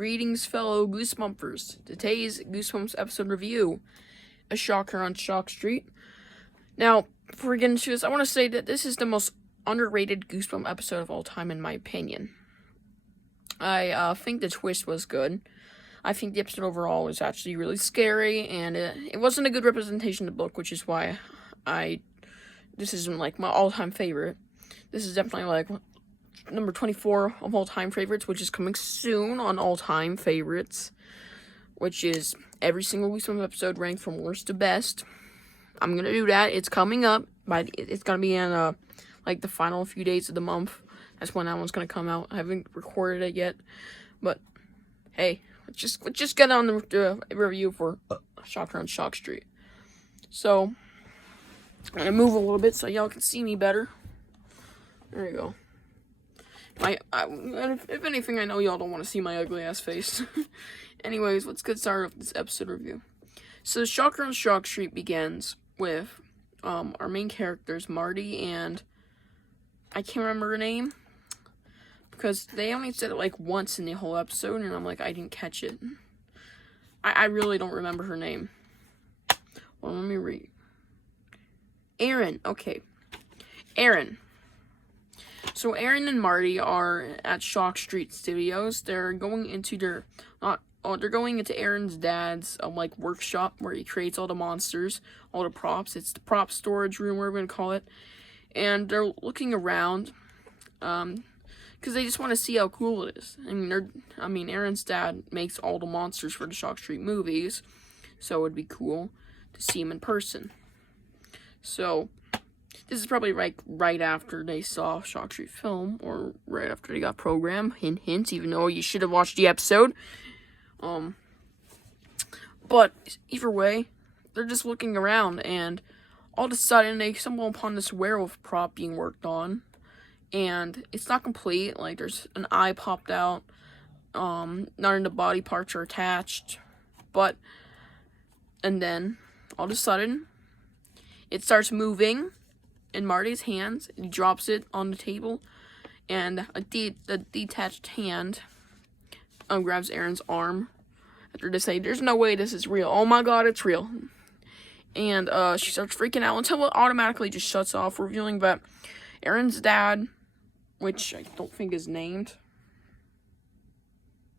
Greetings, fellow Goosebumpers. Today's Goosebumps episode review, A Shocker on Shock Street. Now, before we get into this, I want to say that this is the most underrated Goosebump episode of all time, in my opinion. I think the twist was good. I think the episode overall was actually really scary, and it wasn't a good representation of the book, which is why this isn't like my all-time favorite. This is definitely like number 24 of all-time favorites, which is coming soon on all-time favorites, which is every single Goosebumps episode ranked from worst to best. I'm gonna do that. It's coming up. It's gonna be in like the final few days of the month. That's when that one's gonna come out. I haven't recorded it yet, but hey, let's just get on the review for Shocker on Shock Street. So I'm gonna move a little bit so y'all can see me better. There you go. If anything, I know y'all don't want to see my ugly ass face. Anyways, let's get started with this episode review. So, Shocker on Shock Street begins with our main characters, Marty and I can't remember her name because they only said it like once in the whole episode, and I'm like, I didn't catch it. I really don't remember her name. Well, let me read. Erin. Okay, Erin. So Erin and Marty are at Shock Street Studios. They're going into they're going into Erin's dad's like workshop where he creates all the monsters, all the props. It's the prop storage room, whatever we're gonna call it. And they're looking around, because they just want to see how cool it is. I mean, Erin's dad makes all the monsters for the Shock Street movies, so it would be cool to see him in person. So this is probably right after they saw Shock Street film, or right after they got programmed. Hint, hint, even though you should have watched the episode. But either way, they're just looking around, and all of a sudden they stumble upon this werewolf prop being worked on, and it's not complete. Like, there's an eye popped out, none of the body parts are attached, and then all of a sudden it starts moving in Marty's hands. He drops it on the table, and the detached hand grabs Erin's arm after they say, "There's no way this is real. Oh my god, it's real." And she starts freaking out until it automatically just shuts off, revealing that Erin's dad, which I don't think is named.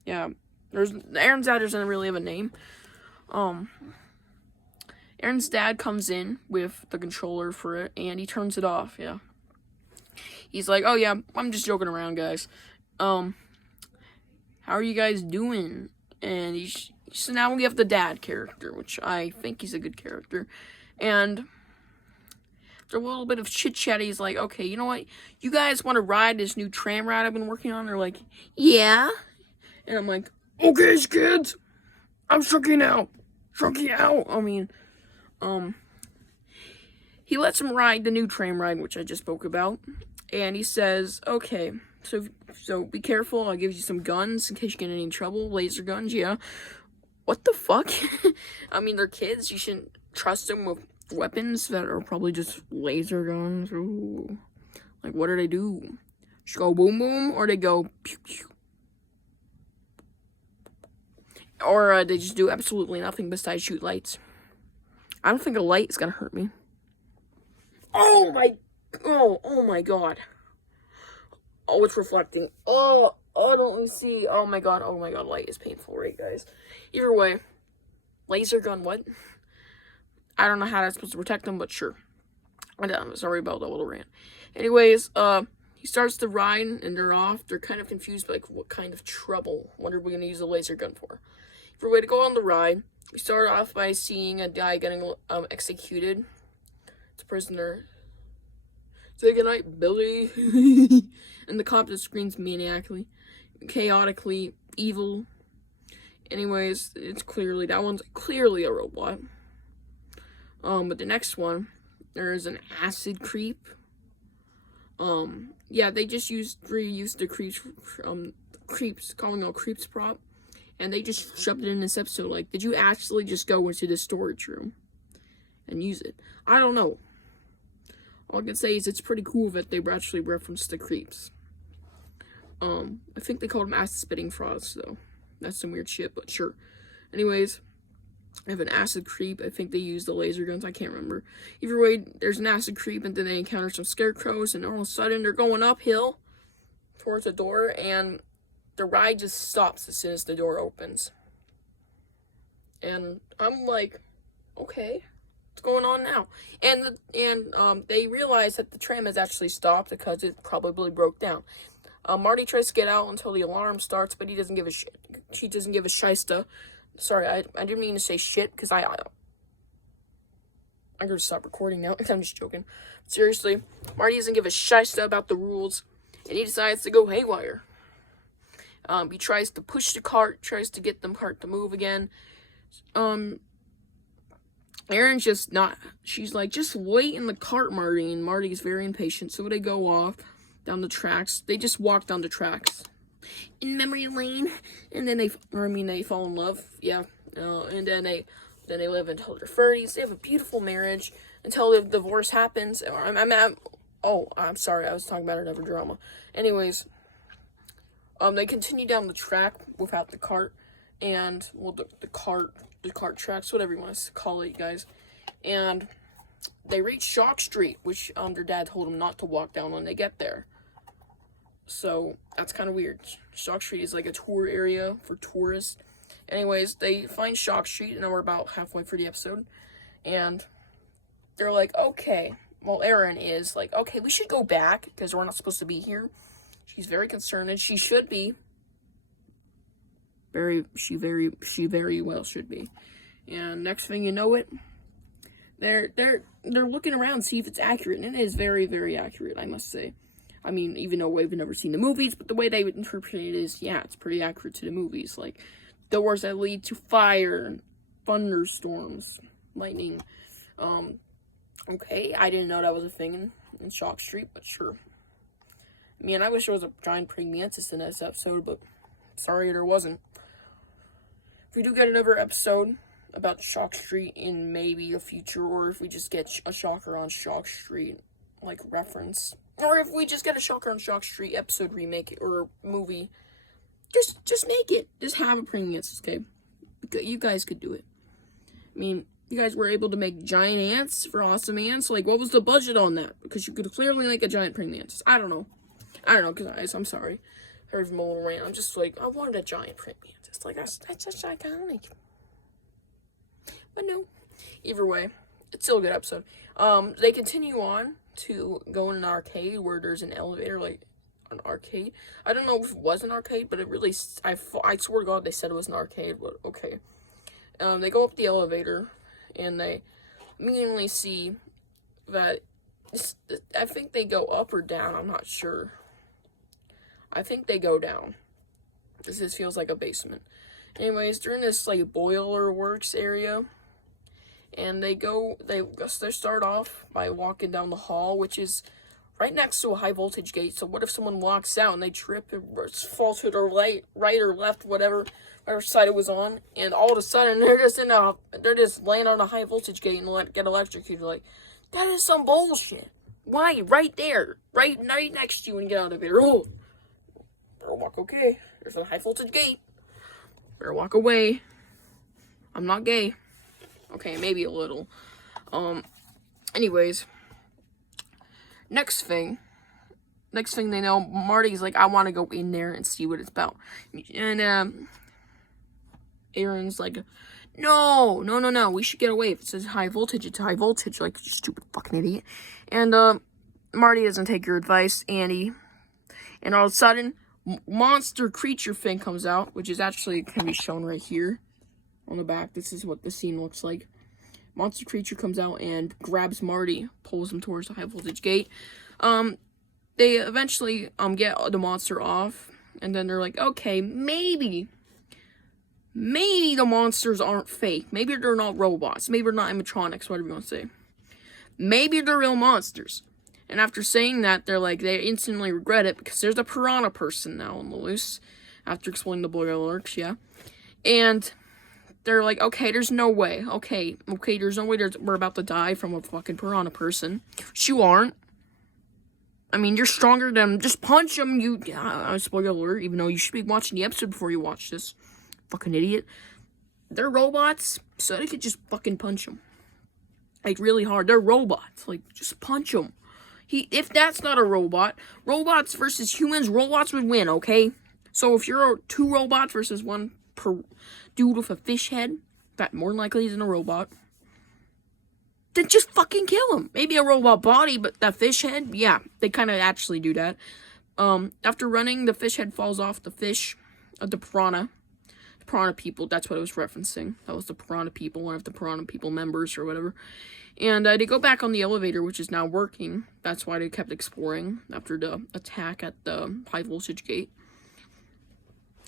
Yeah, Erin's dad doesn't really have a name. Erin's dad comes in with the controller for it, and he turns it off, yeah. He's like, "Oh yeah, I'm just joking around, guys. How are you guys doing?" And so now we have the dad character, which I think he's a good character. And after a little bit of chit-chat, he's like, "Okay, you know what? You guys want to ride this new tram ride I've been working on?" They're like, "Yeah." And I'm like, "Okay, kids, I'm Shrunky out. I mean, he lets him ride the new tram ride, which I just spoke about, and he says, "Okay, so be careful. I'll give you some guns in case you get in any trouble. Laser guns, yeah." What the fuck? I mean, they're kids. You shouldn't trust them with weapons that are probably just laser guns. Ooh. Like, what do they do? Just go boom boom, or they go pew pew, or they just do absolutely nothing besides shoot lights. I don't think a light is gonna hurt me. Oh my god. Oh, it's reflecting. Oh, I don't really see. Oh my god, light is painful, right, guys? Either way, laser gun, what? I don't know how that's supposed to protect them, but sure. I'm sorry about that little rant. Anyways, he starts to ride, and they're off. They're kind of confused, like, what kind of trouble? What are we gonna use a laser gun for? For a way to go on the ride, we start off by seeing a guy getting executed. It's a prisoner. "Say goodnight, Billy." And the cop just screams maniacally, chaotically, evil. Anyways, that one's clearly a robot. But the next one, there's an acid creep. Yeah, they just reused the creeps, calling all creeps prop. And they just shoved it in this episode. Like, did you actually just go into the storage room and use it? I don't know. All I can say is it's pretty cool that they actually referenced the creeps. I think they called them acid spitting frogs, though. That's some weird shit, but sure. Anyways, I have an acid creep. I think they use the laser guns. I can't remember. Either way, there's an acid creep, and then they encounter some scarecrows, and all of a sudden, they're going uphill towards the door, and the ride just stops as soon as the door opens. And I'm like, okay, what's going on now? And they realize that the tram has actually stopped because it probably broke down. Marty tries to get out until the alarm starts, but he doesn't give a shit. She doesn't give a shista. Sorry, I didn't mean to say shit, because I'm gonna stop recording now. I'm just joking. Seriously, Marty doesn't give a shista about the rules, and he decides to go haywire. He tries to push the cart, tries to get the cart to move again. Erin's just not, she's like, just wait in the cart, Marty, and Marty's very impatient, so they go off down the tracks. They just walk down the tracks in memory lane, and then they fall in love, yeah, and then they live until their 30s. They have a beautiful marriage until the divorce happens. I'm sorry, I was talking about another drama. Anyways, they continue down the track without the cart, and, well, the cart tracks, whatever you want to call it, guys, and they reach Shock Street, which, their dad told them not to walk down when they get there. So, that's kind of weird. Shock Street is like a tour area for tourists. Anyways, they find Shock Street, and we're about halfway through the episode. And they're like, okay. Well, Erin is like, okay, we should go back, because we're not supposed to be here. She's very concerned, and she should be. She very well should be. And next thing you know it, they're looking around to see if it's accurate, and it is very, very accurate, I must say. I mean, even though we've never seen the movies, but the way they would interpret it is, yeah, it's pretty accurate to the movies. Like, doors that lead to fire, thunderstorms, lightning. Okay, I didn't know that was a thing in Shock Street, but sure. I mean, I wish there was a giant praying mantis in this episode, but sorry there wasn't. If we do get another episode about Shock Street in maybe the future, or if we just get a Shocker on Shock Street, like, reference, or if we just get a Shocker on Shock Street episode remake or movie, just make it. Just have a praying mantis, okay? You guys could do it. I mean, you guys were able to make giant ants for Awesome Ants. Like, what was the budget on that? Because you could clearly make a giant praying mantis. I don't know, guys. I'm sorry. I've mulling around. I'm just like, I wanted a giant praying mantis. Like, that's just iconic. But no. Either way, it's still a good episode. They continue on to go in an arcade where there's an elevator, like, an arcade. I don't know if it was an arcade, but it really, I swear to God they said it was an arcade, but okay. They go up the elevator, and they immediately see that, I think they go up or down, I'm not sure. I think they go down. This feels like a basement. Anyways, they're in this, like, boiler works area, and they start off by walking down the hall, which is right next to a high voltage gate. So what if someone walks out and they trip and fall to their right or left, whatever side it was on, and all of a sudden they're just laying on a high voltage gate and get electrocuted? Like, that is some bullshit. Why? Right there, right next to you when you get out of there. Oh, better walk. Okay, there's a high voltage gate. Better walk away. I'm not gay. Okay, maybe a little. Anyways, next thing they know, Marty's like, I want to go in there and see what it's about. And, Erin's like, no, we should get away. If it says high voltage, it's high voltage, like, you stupid fucking idiot. And, Marty doesn't take your advice, and all of a sudden, monster creature thing comes out, which is actually, can be shown right here on the back. This is what the scene looks like. Monster creature comes out and grabs Marty, pulls him towards the high voltage gate. They eventually get the monster off, and then they're like, okay, maybe the monsters aren't fake. Maybe they're not robots. Maybe they're not animatronics, whatever you want to say. Maybe they're real monsters. And after saying that, they instantly regret it, because there's a piranha person now on the loose, after exploring the boiler works, yeah. And they're like, okay, there's no way. Okay, there's no way we're about to die from a fucking piranha person. You aren't. I mean, you're stronger than them. Just punch them. Spoiler alert, even though you should be watching the episode before you watch this. fucking idiot. They're robots, so they could just fucking punch them. Like, really hard. They're robots. Like, just punch them. If that's not a robot, robots versus humans, robots would win, okay? So if you're 2 robots versus 1 dude with a fish head, that more than likely isn't a robot, then just fucking kill him. Maybe a robot body, but that fish head, yeah, they kind of actually do that. After running, the fish head falls off the fish, the piranha people, that's what I was referencing. That was the piranha people, one of the piranha people members or whatever. And they go back on the elevator, which is now working. That's why they kept exploring after the attack at the high voltage gate.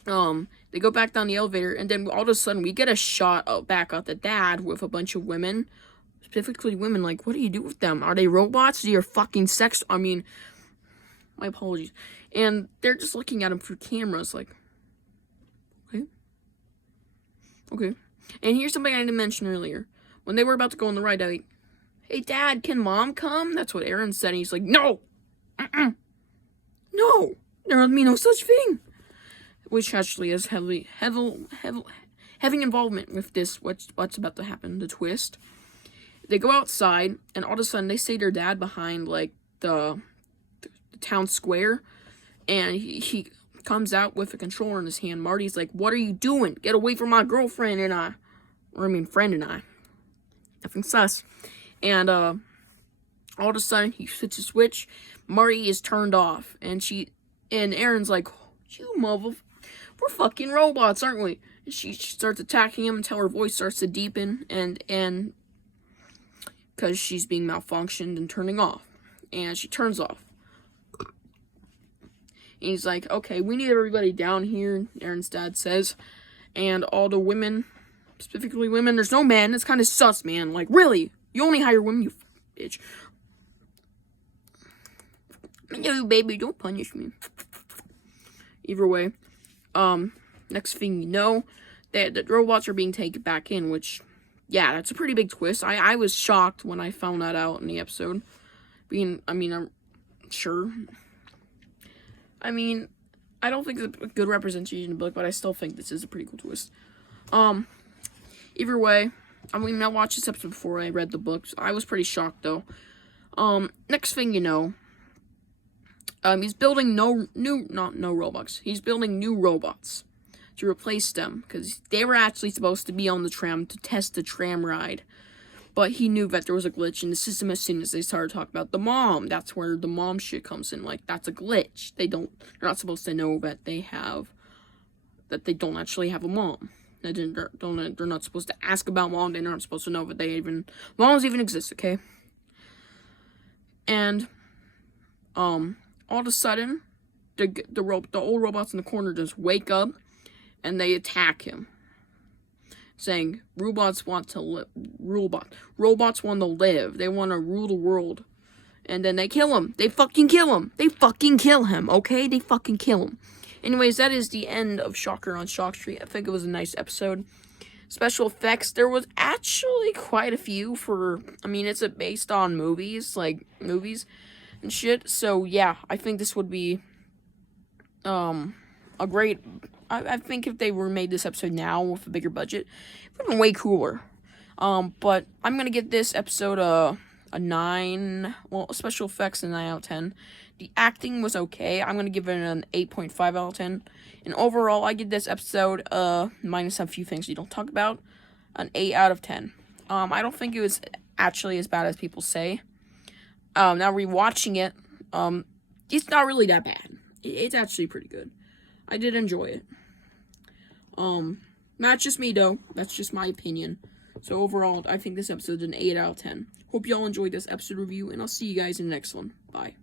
They go back down the elevator, and then all of a sudden we get a shot back at the dad with a bunch of women. Specifically women, like, what do you do with them? Are they robots? They're fucking sex. I mean, my apologies. And they're just looking at him through cameras, like, okay. And here's something I didn't mention earlier. When they were about to go on the ride, they're like, hey, Dad, can Mom come? That's what Aaron said. And he's like, no! No! There will be no such thing! Which actually is heavy involvement with this, what's about to happen, the twist. They go outside, and all of a sudden, they see their dad behind, like, the town square. And he comes out with a controller in his hand. Marty's like, what are you doing? Get away from my girlfriend and I. Or, I mean, friend and I. Nothing sus. And, all of a sudden, he hits a switch. Marty is turned off. And Aaron's like, you we're fucking robots, aren't we? And she starts attacking him until her voice starts to deepen. And, because she's being malfunctioned and turning off. And she turns off. And he's like, okay, we need everybody down here, Aaron's dad says. And all the women, specifically women, there's no men. It's kind of sus, man. Like, really? You only hire women, you bitch. No, baby, don't punish me. Either way, next thing you know, the robots are being taken back in, which, yeah, that's a pretty big twist. I was shocked when I found that out in the episode. I'm sure. I mean, I don't think it's a good representation of the book, but I still think this is a pretty cool twist. Either way, I watched this episode before I read the book, so I was pretty shocked, though. Next thing you know, he's building no robots. He's building new robots to replace them, because they were actually supposed to be on the tram to test the tram ride. But he knew that there was a glitch in the system as soon as they started talking about the mom. That's where the mom shit comes in. Like, that's a glitch. They're not supposed to know that they don't actually have a mom. They're not supposed to ask about mom. They're not supposed to know that moms even exist, okay? And, all of a sudden, the old robots in the corner just wake up, and they attack him. Saying, robots want to live. Robots want to live. They want to rule the world. And then they kill him. They fucking kill him. They fucking kill him, okay? They fucking kill him. Anyways, that is the end of Shocker on Shock Street. I think it was a nice episode. Special effects, there was actually quite a few it's based on movies and shit. So, yeah, I think this would be, a great... I think if they made this episode now with a bigger budget, it would have been way cooler. But I'm going to give this episode a 9. Well, special effects a 9 out of 10. The acting was okay. I'm going to give it an 8.5 out of 10. And overall, I give this episode, minus a few things you don't talk about, an 8 out of 10. I don't think it was actually as bad as people say. Now rewatching it, it's not really that bad. It's actually pretty good. I did enjoy it. That's just me, though. That's just my opinion. So overall, I think this episode's an 8 out of 10. Hope y'all enjoyed this episode review, and I'll see you guys in the next one. Bye.